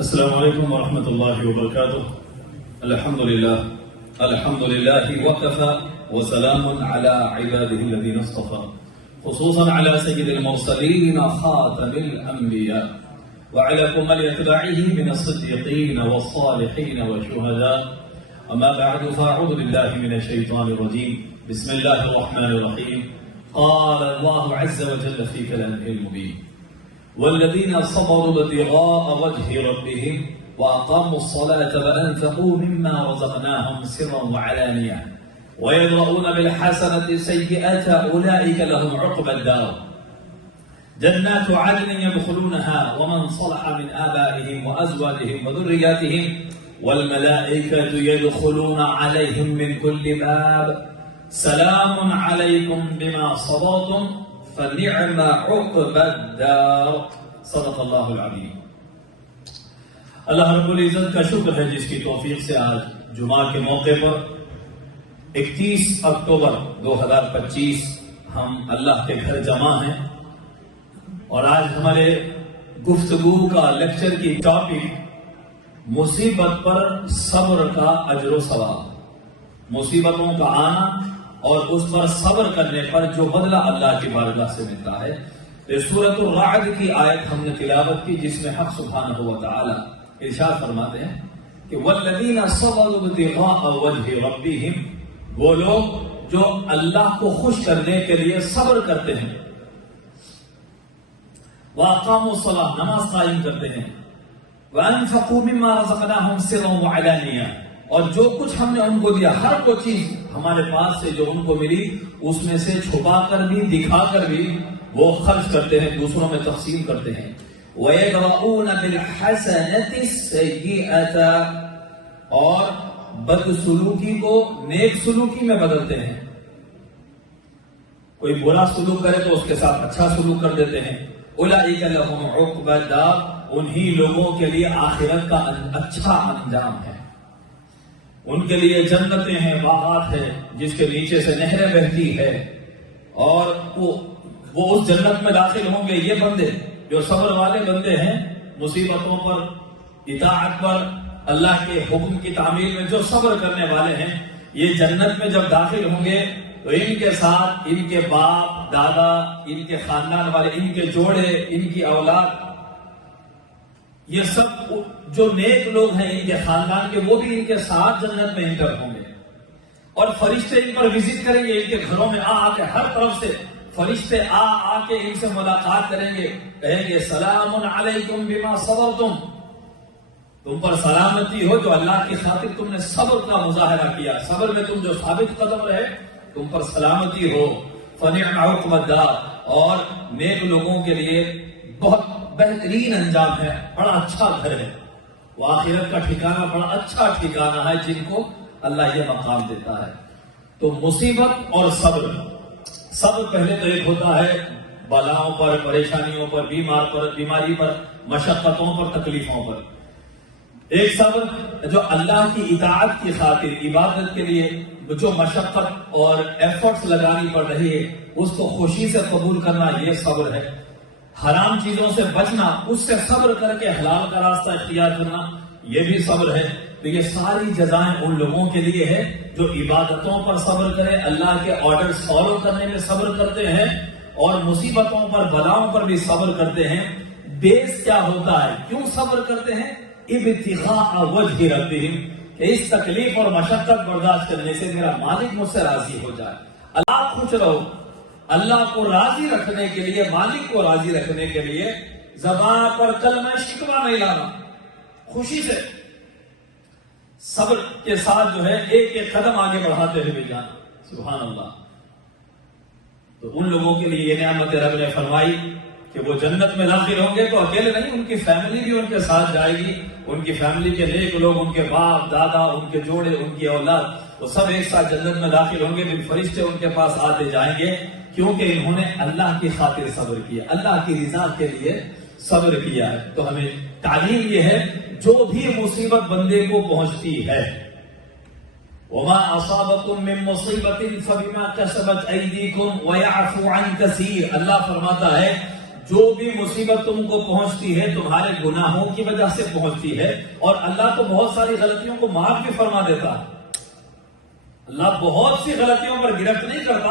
السلام علیکم ورحمۃ اللہ وبرکاتہ. الحمد للہ وکفى وسلام على عباده الذين اصطفى خصوصا على سید المرسلین خاتم الانبیاء وعلى كمل اتباعه من الصدیقین والصالحین والشهداء. اما بعد فاعوذ باللہ من الشیطان الرجیم. بسم اللہ الرحمن الرحیم. قال اللہ عز وجل في كلامه المبین: والذين صبروا ابتغاء وجه ربهم وأقاموا الصلاة وأنفقوا مما رزقناهم سرا وعلانية ويدرؤون بالحسنة السيئة أولئك لهم عقبى الدار جنات عدن يدخلونها ومن صلح من آبائهم وأزواجهم وذرياتهم والملائكة يدخلون عليهم من كل باب سلام عليكم بما صبرتم فنعم عقب الدار. صدق اللہ العظیم. اللہ رب العزت کا شکر ہے جس کی توفیق سے آج جمعہ کے موقع پر 31 اکتوبر 2025 ہم اللہ کے گھر جمع ہیں اور آج ہمارے گفتگو کا لیکچر کی ٹاپک مصیبت پر صبر کا اجر و ثواب. مصیبتوں کا آنا اور اس پر صبر کرنے پر جو بدلہ اللہ کی بارگاہ سے ملتا ہے. سورۃ الرعد کی آیت ہم نے تلاوت کی جس میں حق سبحانہ و تعالی ارشاد فرماتے ہیں کہ والذین صبروا ابتغاء وجہ ربہم، وہ لوگ جو اللہ کو خوش کرنے کے لیے صبر کرتے ہیں، واقاموا الصلاۃ، نماز قائم کرتے ہیں، وانفقوا مما رزقناہم سرا وعلانیہ، اور جو کچھ ہم نے ان کو دیا، ہر کوئی چیز ہمارے پاس سے جو ان کو ملی اس میں سے چھپا کر بھی دکھا کر بھی وہ خرچ کرتے ہیں، دوسروں میں تقسیم کرتے ہیں. وَيَدْرَؤُونَ بِالْحَسَنَةِ السَّيِّئَةَ، اور بد سلوکی کو نیک سلوکی میں بدلتے ہیں. کوئی برا سلوک کرے تو اس کے ساتھ اچھا سلوک کر دیتے ہیں. أُولَئِكَ لَهُمْ عُقْبَى الدَّارِ، انہی لوگوں کے لیے آخرت کا اچھا انجام ہے. ان کے لیے جنتیں ہیں، باغات ہیں جس کے نیچے سے نہریں بہتی ہے، اور وہ اس جنت میں داخل ہوں گے. یہ بندے جو صبر والے بندے ہیں، مصیبتوں پر، اطاعت پر، اللہ کے حکم کی تعمیل میں جو صبر کرنے والے ہیں، یہ جنت میں جب داخل ہوں گے تو ان کے ساتھ ان کے باپ دادا، ان کے خاندان والے، ان کے جوڑے، ان کی اولاد، یہ سب جو نیک لوگ ہیں ان کے خاندان کے، وہ بھی ان کے ساتھ جنت میں انٹر ہوں گے. اور فرشتے ان پر وزٹ کریں گے، ان کے گھروں میں آ کے ہر طرف سے فرشتے آ کے ان سے ملاقات کریں گے، کہیں گے سلام علیکم بما صبرتم، تم پر سلامتی ہو جو اللہ کی خاطر تم نے صبر کا مظاہرہ کیا، صبر میں تم جو ثابت قدم رہے، تم پر سلامتی ہو. فنعم عقبى الدار، اور نیک لوگوں کے لیے بہت بہترین انجام ہے، بڑا اچھا گھر ہے. وہ آخرت کا ٹھکانہ بڑا اچھا ٹھکانہ ہے جن کو اللہ یہ مقام دیتا ہے. تو مصیبت اور صبر پہلے تو ایک ہوتا ہے بلاؤں پر، پریشانیوں پر، بیماری پر، مشقتوں پر، تکلیفوں پر. ایک صبر جو اللہ کی اطاعت کی خاطر، عبادت کے لیے جو مشقت اور ایفرٹس لگانی پڑ رہی ہے اس کو خوشی سے قبول کرنا، یہ صبر ہے. حرام چیزوں سے بچنا، اس سے صبر کر کے حلال کا راستہ اختیار کرنا، یہ بھی صبر ہے. تو یہ ساری جزائیں ان لوگوں کے لیے ہے جو عبادتوں پر صبر کریں، اللہ کے آرڈر فالو کرنے میں صبر کرتے ہیں، اور مصیبتوں پر، بلاؤں پر بھی صبر کرتے ہیں. بیس کیا ہوتا ہے، کیوں صبر کرتے ہیں؟ ابتغاء وجہ ربہم، کہ اس تکلیف اور مشقت برداشت کرنے سے میرا مالک مجھ سے راضی ہو جائے. اللہ خوش رہو، اللہ کو راضی رکھنے کے لیے، مالک کو راضی رکھنے کے لیے زبان پر کلمہ شکوہ نہیں لانا، خوشی سے صبر کے ساتھ جو ہے ایک ایک قدم آگے بڑھاتے ہوئے جانا. سبحان اللہ. تو ان لوگوں کے لیے یہ نعمت رب نے فرمائی کہ وہ جنت میں داخل ہوں گے تو اکیلے نہیں، ان کی فیملی بھی ان کے ساتھ جائے گی. ان کی فیملی کے نیک لوگ، ان کے باپ دادا، ان کے جوڑے، ان کی اولاد، وہ سب ایک ساتھ جنت میں داخل ہوں گے. پھر فرشتے ان کے پاس آتے جائیں گے کیونکہ انہوں نے اللہ کی خاطر صبر کیا، اللہ کی رضا کے لیے صبر کیا ہے. تو ہمیں تعلیم یہ ہے، جو بھی مصیبت بندے کو پہنچتی ہے، وما اصابکم من مصیبت فبما کسبت ایدیکم ویعفو عن کثیر، اللہ فرماتا ہے جو بھی مصیبت تم کو پہنچتی ہے تمہارے گناہوں کی وجہ سے پہنچتی ہے، اور اللہ تو بہت ساری غلطیوں کو معاف بھی فرما دیتا ہے۔ اللہ بہت سی غلطیوں پر گرفت نہیں کرتا،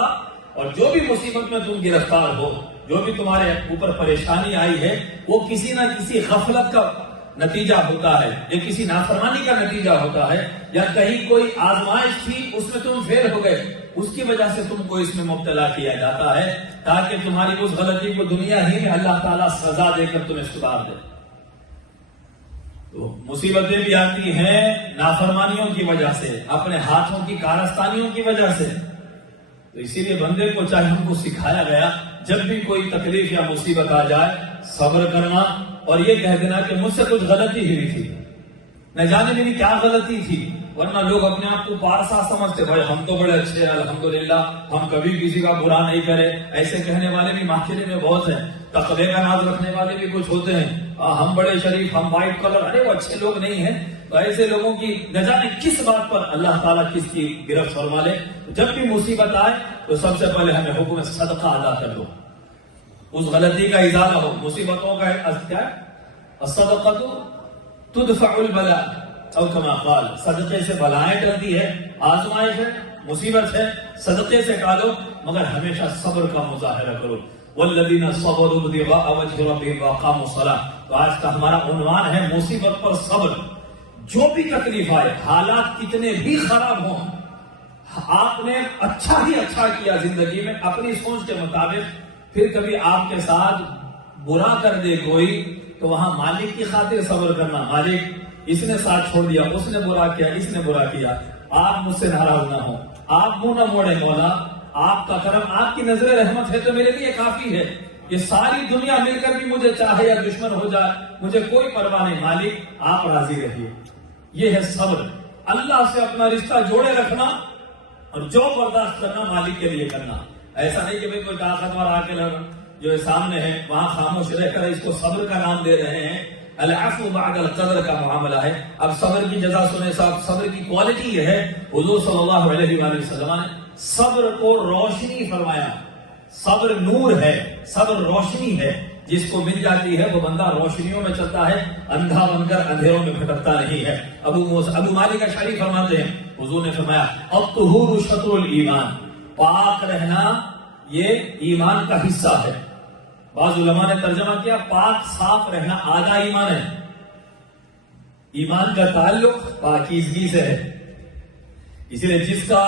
اور جو بھی مصیبت میں تم گرفتار ہو، جو بھی تمہارے اوپر پریشانی آئی ہے، وہ کسی نہ کسی غفلت کا نتیجہ ہوتا ہے، یا کسی نافرمانی کا نتیجہ ہوتا ہے، یا کہیں کوئی آزمائش تھی اس میں تم فیل ہو گئے، اس کی وجہ سے تم کو اس میں مبتلا کیا جاتا ہے، تاکہ تمہاری اس غلطی کو دنیا ہی میں اللہ تعالیٰ سزا دے کر تمہیں سدھار دے۔ تو مصیبتیں بھی آتی ہیں نافرمانیوں کی وجہ سے، اپنے ہاتھوں کی کارستانیوں کی وجہ سے۔ تو اسی لیے بندے کو چاہے ہم کو سکھایا گیا، جب بھی کوئی تکلیف یا مصیبت آ جائے صبر کرنا، اور یہ کہہ دینا کہ مجھ سے کچھ غلطی ہوئی تھی، نہ جانے میری کیا غلطی تھی، ورنہ لوگ اپنے آپ کو پارسا سمجھتے، بھائی ہم تو بڑے اچھے ہیں الحمدللہ، ہم کبھی کسی کا برا نہیں کرے، ایسے کہنے والے بھی معاشرے میں بہت ہیں، تقوی کا ناز رکھنے والے بھی کچھ ہوتے ہیں، ہم بڑے شریف، ہم وائٹ کلر، ارے وہ اچھے لوگ نہیں ہیں۔ تو ایسے لوگوں کی نہ جانے کس بات پر اللہ تعالیٰ کس کی گرفت فرما لے۔ جب بھی مصیبت آئے تو سب سے پہلے ہمیں حکم صدقہ ادا کر دو، اس غلطی کا ازالہ ہو۔ مصیبتوں کا کیا ہے؟ الصدقہ تدفع البلاء او کما قال، صدقے سے بلائیں ٹلتی ہے، آزمائش ہے، مصیبت ہے، صدقے سے ٹالو، مگر ہمیشہ صبر کا مظاہرہ کرو۔ والذین صبروا ابتغاء وجہ ربہم واقاموا الصلاۃ۔ تو آج کا ہمارا عنوان ہے مصیبت پر صبر۔ جو بھی تکلیف آئے، حالات کتنے بھی خراب ہوں، آپ نے اچھا ہی اچھا کیا زندگی میں اپنی سوچ کے مطابق، پھر کبھی آپ کے ساتھ برا کر دے کوئی، تو وہاں مالک کی خاطر صبر کرنا، مالک اس نے ساتھ چھوڑ دیا، اس نے برا کیا، اس نے برا کیا، آپ مجھ سے ناراض نہ ہوں، آپ منہ نہ موڑے، مولا آپ کا کرم، آپ کی نظر رحمت ہے تو میرے لیے کافی ہے، یہ ساری دنیا مل کر بھی مجھے چاہے یا دشمن ہو جائے مجھے کوئی پرواہ نہیں، مالک آپ راضی رہیے۔ یہ ہے صبر، اللہ سے اپنا رشتہ جوڑے رکھنا، اور جو برداشت کرنا مالک کے لیے کرنا۔ ایسا نہیں کہ بھئی کوئی طاقتور آ کے جو سامنے ہے وہاں خاموش رہ کر اس کو صبر کا نام دے رہے ہیں۔ العفو بعد القدر کا معاملہ ہے۔ اب صبر کی جزا سنیں صاحب، صبر کی کوالٹی یہ ہے، حضور صلی اللہ علیہ وآلہ وسلم نے صبر کو روشنی فرمایا۔ صبر نور ہے، صبر روشنی ہے، جس کو مل جاتی ہے وہ بندہ روشنیوں میں چلتا ہے، اندھا بن کر اندھیروں میں بھٹکتا نہیں ہے۔ ابو مالک اشعری فرماتے ہیں، حضور نے فرمایا الطہور شطر الایمان، پاک رہنا یہ ایمان کا حصہ ہے۔ بعض علماء نے ترجمہ کیا پاک صاف رہنا آدھا ایمان ہے۔ ایمان کا تعلق پاکیزگی سے ہے، اسی لیے جس کا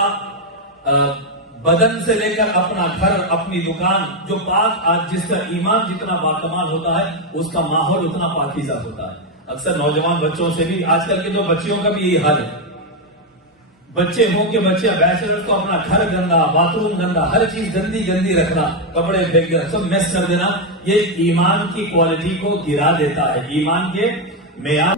بدن سے لے کر اپنا گھر، اپنی دکان جو پاک، جس کا ایمان جتنا باکمال ہوتا ہے اس کا ماحول اتنا پاکیزہ ہوتا ہے۔ اکثر نوجوان بچوں سے بھی، آج کل کے تو بچیوں کا بھی یہی حال ہے، بچے ہوں کہ بچے بیچلر کو اپنا گھر گندا، باتھ روم گندا، ہر چیز گندی گندی رکھنا، کپڑے پھینک دینا، سب میس کر دینا، یہ ایمان کی کوالٹی کو گرا دیتا ہے، ایمان کے معیار۔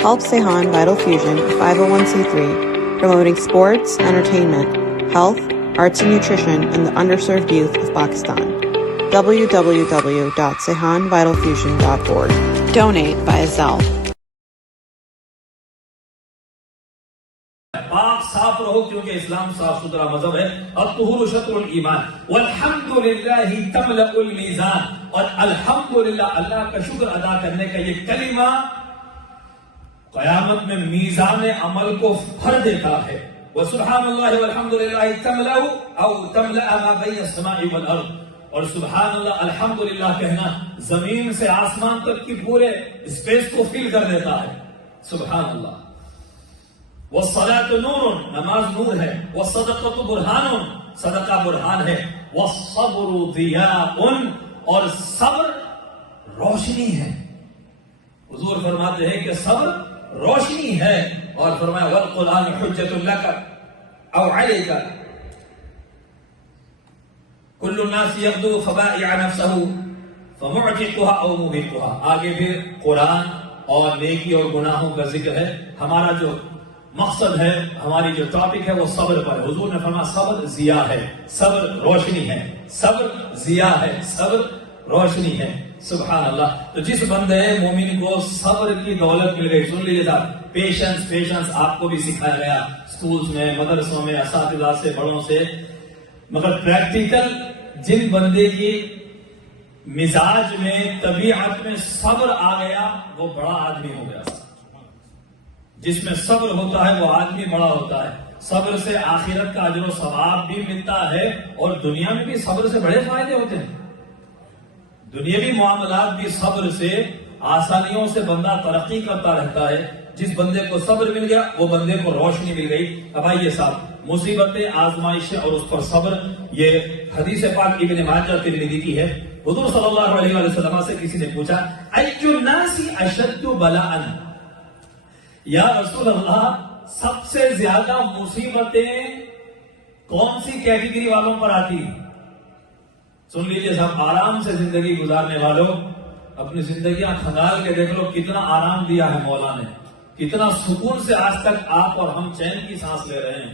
Help Sehan Vital Fusion, a 501c3, promoting sports, entertainment, health, arts and nutrition in the underserved youth of Pakistan. www.sehanvitalfusion.org. Donate via Zelle. پاک صاف رہو کیونکہ اسلام صاف ستھرا مذہب ہے۔ الطہور شطر الایمان والحمدللہ تملأ المیزان، اور الحمدللہ اللہ کا شکر ادا کرنے کا یہ کلمہ قیامت میں میزان عمل کو بھر دیتا ہے۔ وسبحان اللہ والحمدللہ تملأ او تملأ ما بین السماء والارض، اور سبحان اللہ الحمدللہ کہنا زمین سے آسمان تک کی پورے اسپیس کو فل کر دیتا ہے۔ سبحان اللہ۔ والصلاة نور، نماز نور ہے۔ والصدقۃ برہان، صدقہ برہان ہے۔ والصبر ضیاء، اور صبر روشنی ہے. حضور فرماتے ہیں کہ صبر روشنی ہے، اور فرمایا والقرآن حجۃ لک او علیک کل الناس یغدو فبائع نفسہ فمعتقها او موبقها. آگے پھر قرآن اور نیکی اور گناہوں کا ذکر ہے. ہمارا جو مقصد ہے، ہماری جو ٹاپک ہے وہ صبر پر ہے. حضور نے فرمایا صبر ضیاء ہے، صبر روشنی ہے، صبر ضیاء ہے، صبر روشنی ہے. سبحان اللہ. تو جس بندے مومن کو صبر کی دولت مل گئی، سن لیجیے صاحب، پیشنس آپ کو بھی سکھایا گیا اسکولز میں، مدرسوں میں، اساتذہ سے، بڑوں سے، مگر پریکٹیکل جن بندے کی مزاج میں، طبیعت میں صبر آ گیا وہ بڑا آدمی ہو گیا. جس میں صبر ہوتا ہے وہ آدمی بڑا ہوتا ہے. صبر سے آخرت کا اجر و ثواب بھی ملتا ہے، اور دنیا میں بھی صبر سے بڑے فائدے ہوتے ہیں. دنیاوی معاملات بھی صبر سے، آسانیوں سے بندہ ترقی کرتا رہتا ہے. جس بندے کو صبر مل گیا وہ بندے کو روشنی مل گئی. اب آئیے صاحب، مصیبتیں، آزمائشیں اور اس پر صبر، یہ حدیث پاک ابن ماجہ ترمذی کی ہے. حضور صلی اللہ علیہ وسلم سے کسی نے پوچھا ایّ الناس اشد بلاء، یا رسول اللہ سب سے زیادہ مصیبتیں کون سی کیٹیگری والوں پر آتی ہیں؟ سن لیجئے صاحب، آرام سے زندگی گزارنے والوں، اپنی زندگیاں کھنگال کے دیکھ لو کتنا آرام دیا ہے مولا نے، کتنا سکون سے آج تک آپ اور ہم چین کی سانس لے رہے ہیں.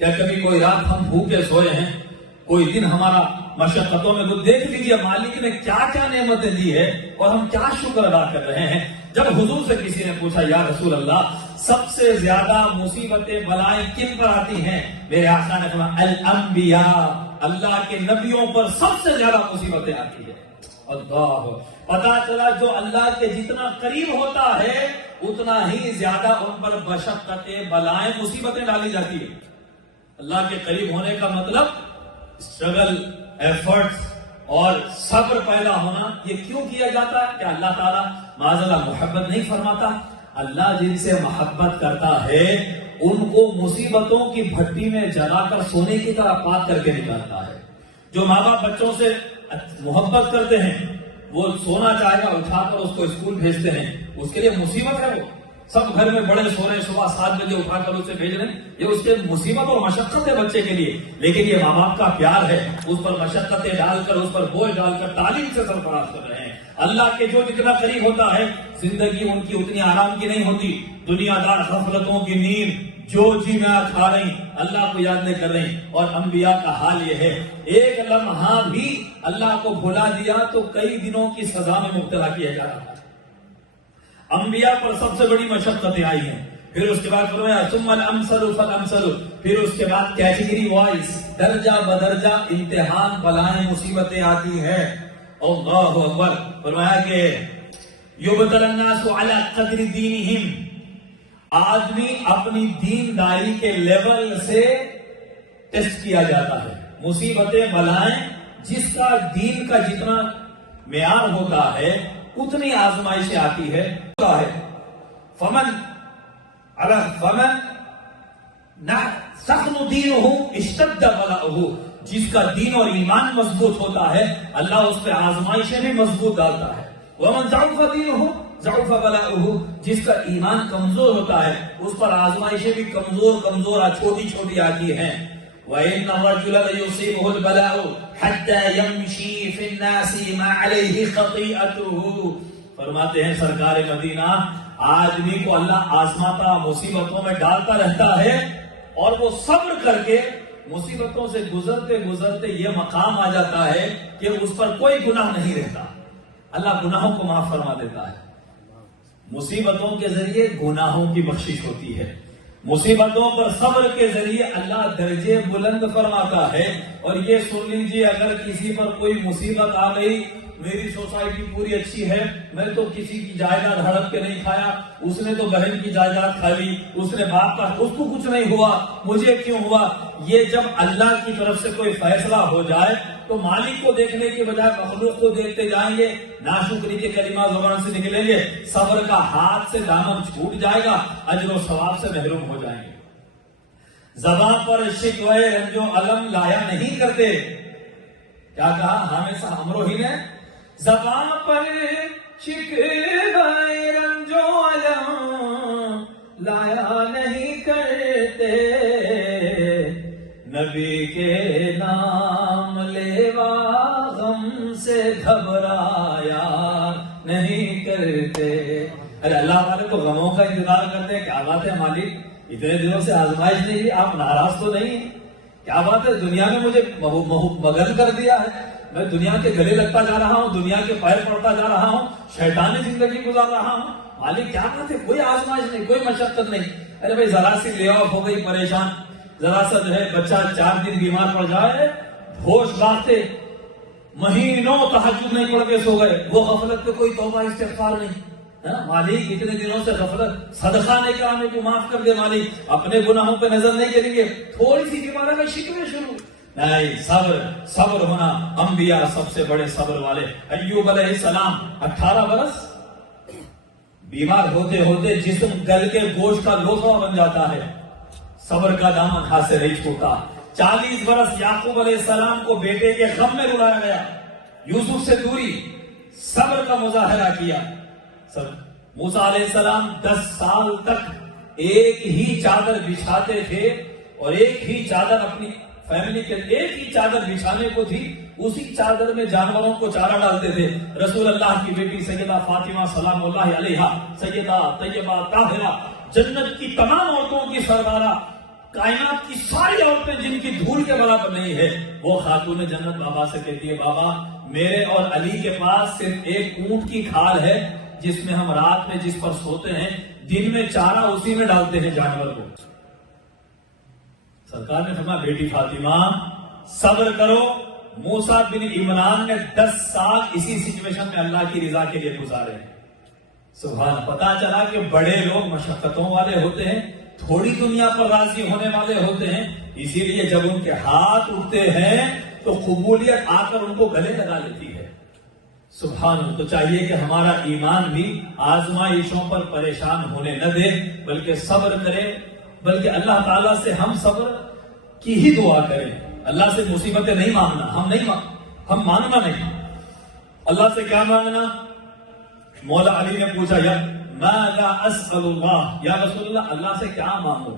کیا کبھی کوئی رات ہم بھوکے سوئے ہیں؟ کوئی دن ہمارا مشقتوں میں تو دیکھ لیجیے مالک نے کیا کیا نعمتیں دی ہے اور ہم کیا شکر ادا کر رہے ہیں. جب حضور سے کسی نے پوچھا یا رسول اللہ سب سے زیادہ مصیبتیں بلائیں کن پر آتی ہیں؟ میرے آقا نے کہا الانبیاء، اللہ کے نبیوں پر سب سے زیادہ مصیبتیں آتی ہیں. اللہ، پتا چلا جو اللہ کے جتنا قریب ہوتا ہے اتنا ہی زیادہ ان پر مشقتیں، بلائیں، مصیبتیں ڈالی جاتی ہیں. اللہ کے قریب ہونے کا مطلب اسٹرگل، ایفرٹس اور صبر پیدا ہونا. یہ کیوں کیا جاتا ہے؟ کہ اللہ تعالیٰ معاذاللہ محبت نہیں فرماتا. اللہ جن سے محبت کرتا ہے ان کو مصیبتوں کی بھٹی میں جلا کر سونے کی طرح پاک کر کے نکالتا ہے. جو ماں باپ بچوں سے محبت کرتے ہیں وہ سونا چاہے گا اٹھا کر اس کو اسکول بھیجتے ہیں، اس کے لیے مصیبت ہے. وہ سب گھر میں بڑے سو رہے، صبح 7 بجے اٹھا کر اسے بھیج رہے ہیں، یہ اس کے مصیبت اور مشقت ہے بچے کے لیے. لیکن یہ ماں باپ کا پیار ہے، اس پر مشقتیں ڈال کر، اس پر بوجھ ڈال کر تعلیم سے سرفراز کر رہے ہیں. اللہ کے جو جتنا قریب ہوتا ہے زندگی ان کی اتنی آرام کی نہیں ہوتی. دنیا دار غفلتوں کی نیند جو جی میں کھا رہی، اللہ کو یاد نہیں کر رہی. اور انبیاء کا حال یہ ہے، ایک لمحہ بھی اللہ کو بھلا دیا تو کئی دنوں کی سزا میں مبتلا کیا جا رہا ہے. انبیاء پر سب سے بڑی مشقتیں آئی ہیں. پھر اس کے بعد فرمایا ثم الامثل فالامثل، پھر اس کے بعد کیٹیگری وائز، درجہ بدرجہ امتحان، بلائیں، مصیبتیں آتی ہیں. اللہ اکبر. فرمایا کہ یبتلی الناس علی قدر دینہم، آدمی اپنی دینداری کے لیول سے ٹیسٹ کیا جاتا ہے. مصیبتیں، بلائیں، جس کا دین کا جتنا معیار ہوتا ہے اتنی آزمائشیں آتی ہے. فمن سخن دینہ اشتد بلاؤہ، جس کا دین اور ایمان مضبوط ہوتا ہے اللہ اس پہ آزمائشیں بھی مضبوط ڈالتا ہے. ومن ضعف دینہ ضعف بلاؤہ، جس کا ایمان کمزور ہوتا ہے اس پر آزمائشیں بھی کمزور چھوٹی چھوٹی آتی ہیں. وَإِنَّ الرَّجُلَ لَيُصِيبُهُ الْبَلَاءُ حَتَّى يَمْشِي فِي النَّاسِ مَا عَلَيْهِ خَطِيئَتُهُ. فرماتے ہیں سرکار مدینہ، آدمی کو اللہ آزماتا، مصیبتوں میں ڈالتا رہتا ہے، اور وہ صبر کر کے مصیبتوں سے گزرتے گزرتے یہ مقام آ جاتا ہے کہ اس پر کوئی گناہ نہیں رہتا. اللہ گناہوں کو معاف فرما دیتا ہے. مصیبتوں کے ذریعے گناہوں کی بخشش ہوتی ہے. مصیبتوں پر صبر کے ذریعے اللہ درجے بلند فرماتا ہے. اور یہ سن لیجیے، اگر کسی پر کوئی مصیبت آ گئی، میری سوسائٹی پوری اچھی ہے، میں تو کسی کی جائیداد ہڑپ کے نہیں کھایا، اس نے تو بہن کی جائیداد کھا لی، اس نے باپ کا، اس کو کچھ نہیں ہوا، مجھے کیوں ہوا. یہ جب اللہ کی طرف سے کوئی فیصلہ ہو جائے تو مالک کو دیکھنے کے بجائے مخلوق کو دیکھتے جائیں گے، ناشکری کے کلمات زبان سے نکلیں گے، صبر کا ہاتھ سے دامن چھوٹ جائے گا، اجر و ثواب سے محروم ہو جائیں گے. زبان پر شکوے رنج و الم لایا نہیں کرتے. کیا کہا؟ ہمیشہ ہمرو ہی نے زبان پر شکوہ رنجو علم لایا نہیں کرتے، نبی کے نام لیوا غم سے گھبرایا نہیں کرتے۔ ارے اللہ والے تو غموں کا انتظار کرتے ہیں، کیا بات ہے مالک، اتنے دنوں سے آزمائش نہیں، آپ ناراض تو نہیں ہیں؟ کیا بات ہے، دنیا میں مجھے مگن کر دیا ہے، میں دنیا کے گلے لگتا جا رہا ہوں، دنیا کے پیر پڑتا جا رہا ہوں، شیطانی زندگی گزار رہا ہوں۔ مالک کیا بات ہے، کوئی آزمائش نہیں، کوئی مشقت نہیں۔ ارے بھائی ذرا سی لے آف ہو گئی پریشان، ذرا سا جو ہے بچہ 4 دن بیمار پڑ جائے، ہوش باتے مہینوں تہجد نہیں پڑھ کے سو گئے، وہ غفلت پہ کوئی توبہ استغفار نہیں۔ مالک اتنے دنوں سے غفلت، صدقہ نہیں کیا، ہمیں تو معاف کر دے مالک، اپنے گناہوں پہ نظر نہیں کریں گے، تھوڑی سی بیماری میں شکوے شروع۔ نہیں، صبر ہونا، انبیاء سب سے بڑے صبر والے۔ ایوب علیہ السلام 18 برس بیمار ہوتے ہوتے جسم گل کے گوشت کا لوتھڑا بن جاتا ہے، صبر کا دامن ہاتھ سے نہیں چھوٹا۔ 40 برس یعقوب علیہ السلام کو بیٹے کے غم میں رلایا گیا، یوسف سے دوری، صبر کا مظاہرہ کیا۔ موسیٰ علیہ السلام 10 سال تک ایک ہی چادر بچھاتے تھے، اور ایک ہی چادر اپنی فیملی کے ایک ہی چادر بچھانے کو تھی، اسی چادر میں جانوروں کو چارہ ڈالتے تھے۔ رسول اللہ کی بیٹی سیدہ فاطمہ سلام اللہ علیہا، سیدہ طیبہ طاہرہ، جنت کی تمام عورتوں کی سردارہ، کائنات کی ساری عورتیں جن کی دھول کے برابر نہیں ہے، وہ خاتون جنت بابا سے کہتی ہے، بابا میرے اور علی کے پاس صرف ایک اونٹ کی کھال ہے جس میں ہم رات میں جس پر سوتے ہیں، دن میں چارہ اسی میں ڈالتے ہیں جانور کو۔ سرکار نے فرمایا بیٹی فاطمہ صبر کرو۔ موسیٰ بن عمران نے 10 سال اسی سچویشن میں اللہ کی رضا کے لیے گزارے ہیں۔ سبحان، پتا چلا کہ بڑے لوگ مشقتوں والے ہوتے ہیں، تھوڑی دنیا پر راضی ہونے والے ہوتے ہیں، اسی لیے جب ان کے ہاتھ اٹھتے ہیں تو قبولیت آ کر ان کو گلے لگا لیتی ہے۔ سبحان، تو چاہیے کہ ہمارا ایمان بھی آزمائشوں پر پریشان ہونے نہ دے، بلکہ صبر کرے، بلکہ اللہ تعالیٰ سے ہم صبر کی ہی دعا کریں۔ اللہ سے مصیبتیں نہیں مانگنا، ہم مانگنا نہیں۔ اللہ سے کیا مانگنا؟ مولا علی نے پوچھا، یا ماذا اسأل اللہ، یا رسول اللہ اللہ سے کیا مانگو؟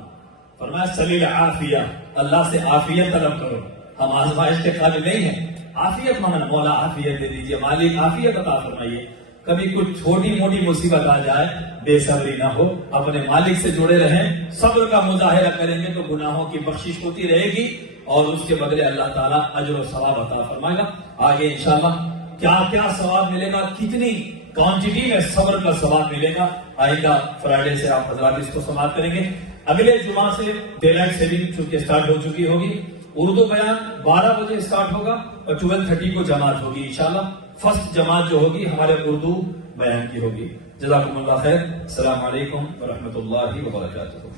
فرمایا سلیل عافیہ، اللہ سے عافیت طلب کرو۔ ہم آزمائش کے قابل نہیں ہیں، عافیت مانگنا، مولا عافیت دے دیجئے، مالک عافیت عطا فرمائیے۔ کبھی کچھ چھوٹی موٹی مصیبت آ جائے، بے صبری نہ ہو، اپنے مالک سے جڑے رہیں، صبر کا مظاہرہ کریں گے تو گناہوں کی بخشش ہوتی رہے گی، اور اس کے بدلے اللہ تعالیٰ اجر و ثواب عطا فرمائے گا۔ آگے انشاءاللہ کیا کیا ثواب ملے گا، کتنی کوانٹٹی میں صبر کا ثواب ملے گا، آئندہ فرائیڈے سے آپ حضرات اس کو سماعت کریں گے۔ اگلے جمعہ سے ڈے لائٹ سیونگ چونکہ سٹارٹ ہو چکی ہوگی، اردو بیان 12 بجے سٹارٹ ہوگا اور 12:30 کو جماعت ہوگی انشاءاللہ۔ فرسٹ جماعت جو ہوگی ہمارے اردو بیان کی ہوگی۔ جزاکم اللہ خیر، السلام علیکم ورحمۃ اللہ وبرکاتہ۔